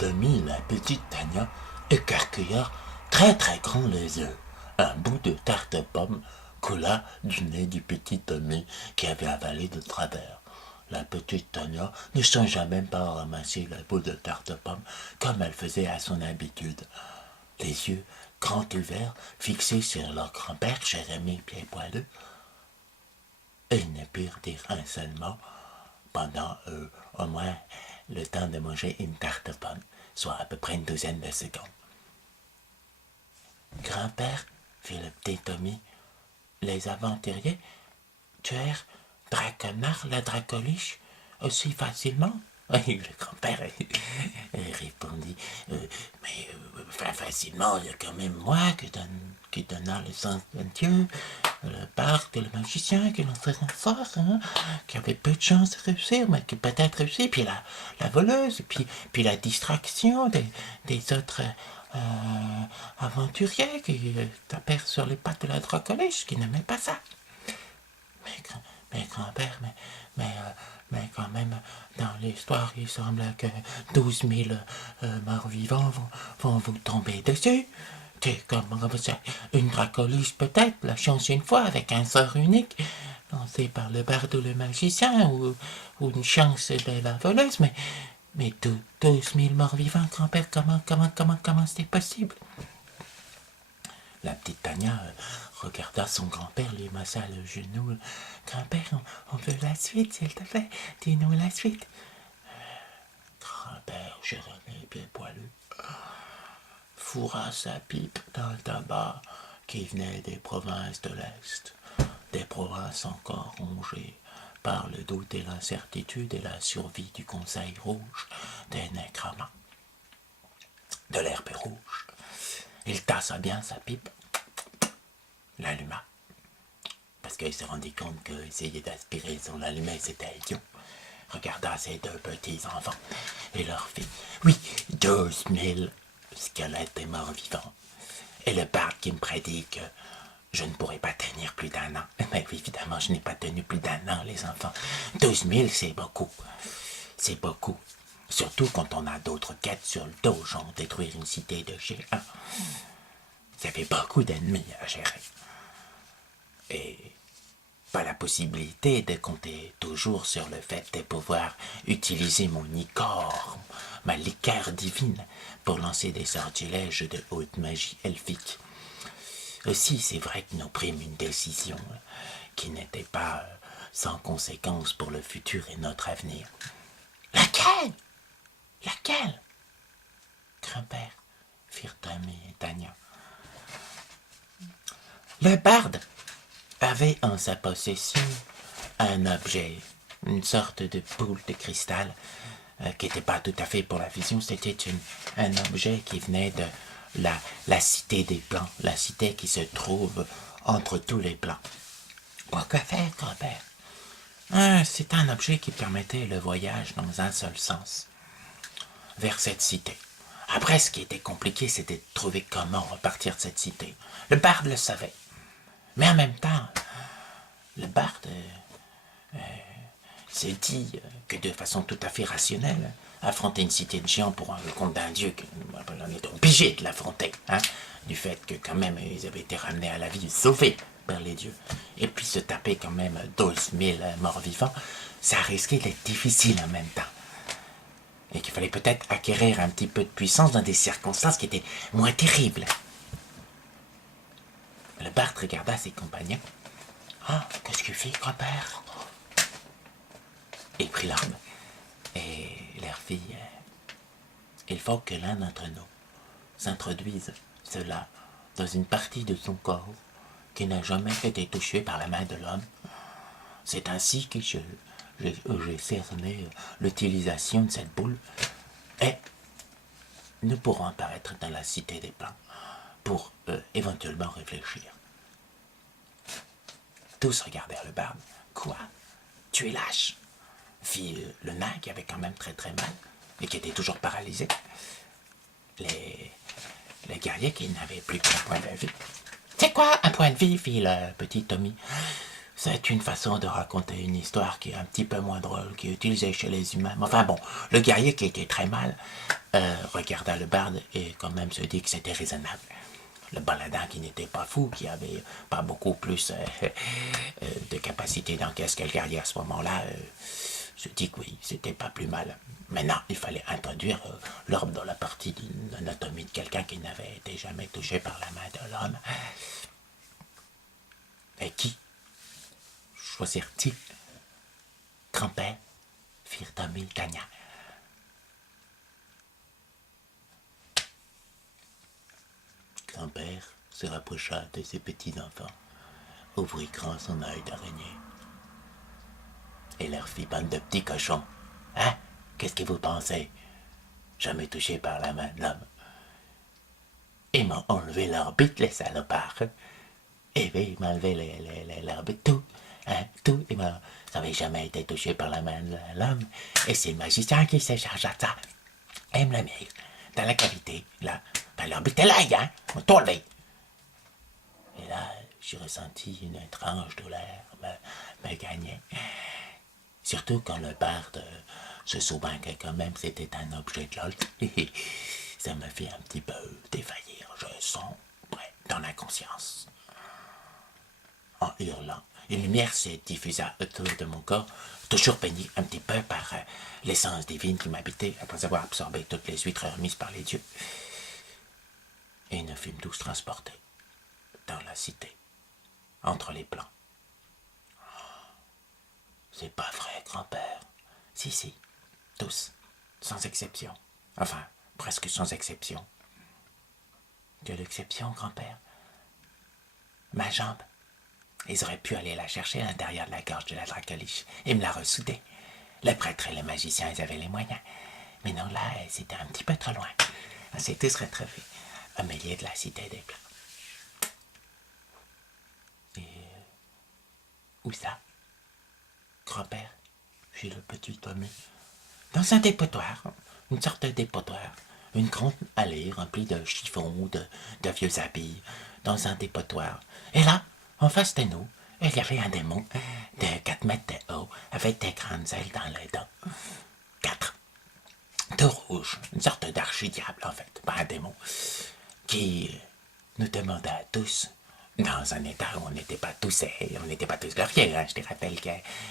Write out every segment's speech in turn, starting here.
Tommy et la petite Tania écarquillèrent très très grand les yeux. Un bout de tarte pomme coula du nez du petit Tommy qui avait avalé de travers. La petite Tania ne songea même pas à ramasser le bout de tarte pomme comme elle faisait à son habitude. Les yeux grands ouverts, fixés sur leur grand-père, Jérémie Pied-Poilu, et ils ne purent dire un seul mot pendant au moins le temps de manger une tarte pomme, soit à peu près une douzaine de secondes. Grand-père, fit le petit Tommy, les aventuriers tuèrent Draconard la Dracoliche aussi facilement? Oui, le grand-père répondit, mais facilement, il y a quand même moi qui donna le sens de Dieu, le parc et le magicien qui l'ont très fort, hein, qui avait peu de chance de réussir, mais qui peut-être réussi, puis la voleuse, puis la distraction des autres aventuriers qui tapèrent sur les pattes de la Dracoliche, qui n'aimaient pas ça. Mais grand-père, mais quand même, dans l'histoire, il semble que 12 000 morts vivants vont vous tomber dessus. C'est comme une dracoliche peut-être, la chance une fois, avec un sort unique, lancé par le barde ou le magicien, ou une chance de la voleuse, mais 12 000 morts vivants, grand-père, comment c'est possible? La petite Tania regarda son grand-père, lui massa le genou. Grand-père, on veut la suite, s'il te plaît. Dis-nous la suite. Grand-père, Jérémie Pied-Poilu, fourra sa pipe dans le tabac qui venait des provinces de l'Est, des provinces encore rongées par le doute et l'incertitude et la survie du Conseil rouge des nécromants, de l'herbe rouge. Il tassa bien sa pipe, l'alluma, parce qu'il se rendit compte qu'essayer d'aspirer son allumé, c'était idiot. Regarda ses deux petits-enfants et leur fit « Oui, 12 000 squelettes et morts vivants. Et le barde qui me prédit que je ne pourrai pas tenir plus d'un an. Mais évidemment, je n'ai pas tenu plus d'un an, les enfants. 12 000, c'est beaucoup. C'est beaucoup. Surtout quand on a d'autres quêtes sur le dos, genre détruire une cité de géants. Ça fait beaucoup d'ennemis à gérer. Et pas la possibilité de compter toujours sur le fait de pouvoir utiliser mon icor, ma liqueur divine, pour lancer des sortilèges de haute magie elfique. Aussi, c'est vrai que nous prîmes une décision qui n'était pas sans conséquence pour le futur et notre avenir. Laquelle? Laquelle? Grand-père, firent Tommy et Tania. Le barde avait en sa possession un objet, une sorte de boule de cristal qui n'était pas tout à fait pour la vision, c'était un objet qui venait de la cité des plans, la cité qui se trouve entre tous les plans. Quoi faire, grand-père? C'est un objet qui permettait le voyage dans un seul sens, vers cette cité. Après, ce qui était compliqué, c'était de trouver comment repartir de cette cité. Le barde le savait. Mais en même temps, le barde s'est dit que de façon tout à fait rationnelle, affronter une cité de géants pour le compte d'un dieu, on est obligé de l'affronter, hein, du fait que quand même ils avaient été ramenés à la vie, sauvés par les dieux, et puis se taper quand même 12 000 morts vivants, ça risquait d'être difficile en même temps. Et qu'il fallait peut-être acquérir un petit peu de puissance dans des circonstances qui étaient moins terribles. Le barde regarda ses compagnons. « Ah, qu'est-ce que tu fais, grand-père ?» Il prit l'arme et leur fit « Il faut que l'un d'entre nous s'introduise cela dans une partie de son corps qui n'a jamais été touchée par la main de l'homme. C'est ainsi que j'ai cerné l'utilisation de cette boule et nous pourrons apparaître dans la cité des plans pour éventuellement réfléchir. » Tous regardèrent le barde. « Quoi? Tu es lâche ?» fit le nain qui avait quand même très très mal et qui était toujours paralysé. Les guerriers qui n'avaient plus qu'un point de vie. « C'est quoi un point de vie ?» fit le petit Tommy. « C'est une façon de raconter une histoire qui est un petit peu moins drôle, qui est utilisée chez les humains. Enfin bon, le guerrier qui était très mal regarda le barde et quand même se dit que c'était raisonnable. Le baladin qui n'était pas fou, qui avait pas beaucoup plus de capacité d'encaisse que le guerrier à ce moment-là, se dit que oui, c'était pas plus mal. Maintenant, il fallait introduire l'orbe dans la partie d'une anatomie de quelqu'un qui n'avait été jamais touché par la main de l'homme. Et qui choisirent-ils? Grand-père firent Tommy Tania. Grand-père se rapprocha de ses petits-enfants, ouvrit grand son œil d'araignée, et leur fit bande de petits cochons. Hein? Qu'est-ce que vous pensez? Jamais touché par la main de l'homme. Ils m'ont enlevé leur bite, les salopards. Et oui, ils m'ont enlevé leur bite, tout. Hein, tout. Ils n'avaient jamais été touchés par la main de l'homme. Et c'est le magicien qui s'est chargé de ça. Et me l'a mis dans la cavité, là. Ben, leur bite est là, hein. On m'a tout enlevé. Et là, j'ai ressenti une étrange douleur me gagner. Surtout quand le barde se souvint que quand même c'était un objet de l'autre. Ça me fait un petit peu défaillir. Je sens dans l'inconscience. En hurlant, une lumière se diffusa autour de mon corps, toujours baigné un petit peu par l'essence divine qui m'habitait après avoir absorbé toutes les huîtres remises par les dieux. Et nous fûmes tous transportés dans la cité, entre les plans. C'est pas vrai, grand-père. Si, tous, sans exception. Enfin, presque sans exception. Quelle exception, grand-père? Ma jambe. Ils auraient pu aller la chercher à l'intérieur de la gorge de la dracoliche et me la ressouder. Les prêtres et les magiciens, ils avaient les moyens. Mais non, là, c'était un petit peu trop loin. On s'est tous retrouvés au milieu de la cité des plans. Et où ça? Grand-père, fit le petit Tommy. Dans un dépotoir, une sorte de dépotoir. Une grande allée remplie de chiffons, de vieux habits, dans un dépotoir. Et là, en face de nous, il y avait un démon de 4 mètres de haut, avec des grandes ailes dans les dents. 4. Tout rouge, une sorte d'archidiable en fait, pas un démon, qui nous demanda à tous, dans un état où on n'était pas tous glorieux, hein. Je te rappelle que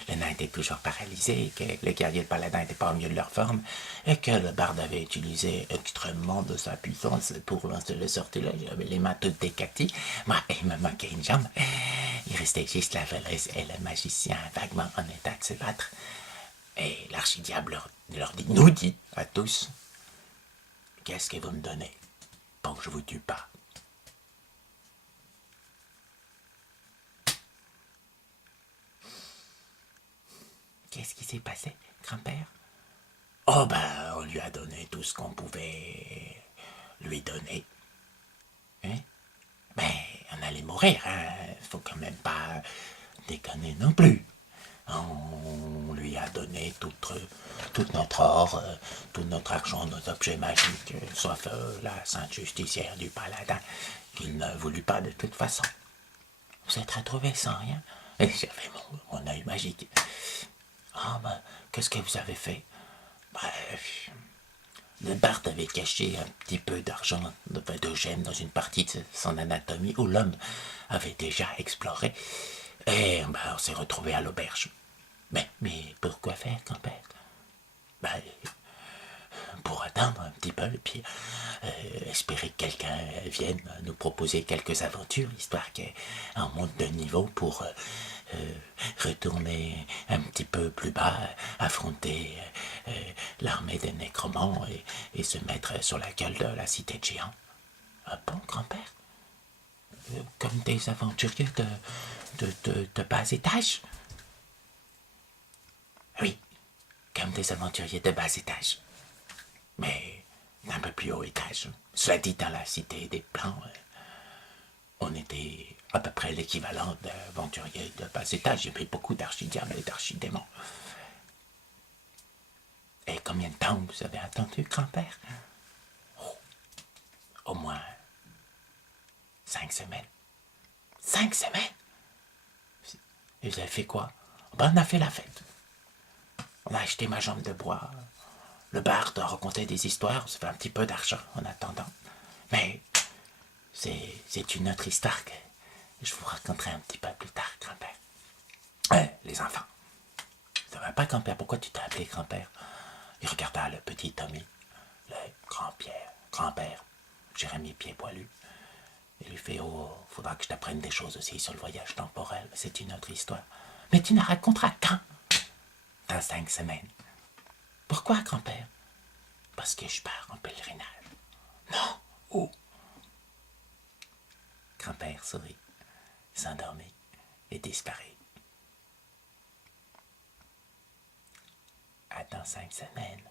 le nain était toujours paralysé, que le guerrier de paladin n'était pas au mieux de leur forme, et que le barde avait utilisé extrêmement de sa puissance pour lancer le sortilège. J'avais les mains toutes décatées, moi, il me manquait une jambe. Il restait juste la voleuse et le magicien vaguement en état de se battre. Et l'archidiable nous dit à tous, qu'est-ce que vous me donnez pour que je vous tue pas? Qu'est-ce qui s'est passé, grand-père? Oh ben, on lui a donné tout ce qu'on pouvait lui donner. Hein? Ben, on allait mourir, hein. Faut quand même pas déconner non plus. On lui a donné tout notre or, tout notre argent, nos objets magiques, sauf la sainte justicière du paladin, qu'il ne voulut pas de toute façon. Vous êtes retrouvé sans rien? Et j'avais mon œil magique. Ah, ben, qu'est-ce que vous avez fait? Bref, le barde avait caché un petit peu d'argent, de gemmes dans une partie de son anatomie où l'homme avait déjà exploré. Et ben, on s'est retrouvé à l'auberge. Mais pourquoi faire, grand-père? Ben, pour attendre un petit peu, et puis espérer que quelqu'un vienne nous proposer quelques aventures, histoire qu'on monte de niveau pour retourner un petit peu plus bas, affronter l'armée des nécromants et se mettre sur la gueule de la cité de géants. Ah bon, grand-père? Comme des aventuriers de bas étage? Oui, comme des aventuriers de bas étage. Mais d'un peu plus haut étage. Cela dit, dans la cité des plans, on était à peu près l'équivalent d'aventuriers de bas étage. J'ai pris beaucoup d'archidiables et d'archidémons. Et combien de temps vous avez attendu, grand-père? Oh, au moins 5 semaines. 5 semaines? Et vous avez fait quoi? Ben, on a fait la fête. On a acheté ma jambe de bois. Le bar doit raconter des histoires, on se fait un petit peu d'argent en attendant. Mais c'est une autre histoire que je vous raconterai un petit peu plus tard, grand-père. Les enfants. Ça va pas, grand-père? Pourquoi tu t'es appelé grand-père? Il regarda le petit Tommy, le grand-père, Jérémie Pied-Poilu. Il lui fait: oh, faudra que je t'apprenne des choses aussi sur le voyage temporel. C'est une autre histoire. Mais tu ne raconteras qu'un dans 5 semaines. Pourquoi, grand-père? Parce que je pars en pèlerinage. Non, où? Grand-père sourit, s'endormit et disparut. À dans 5 semaines.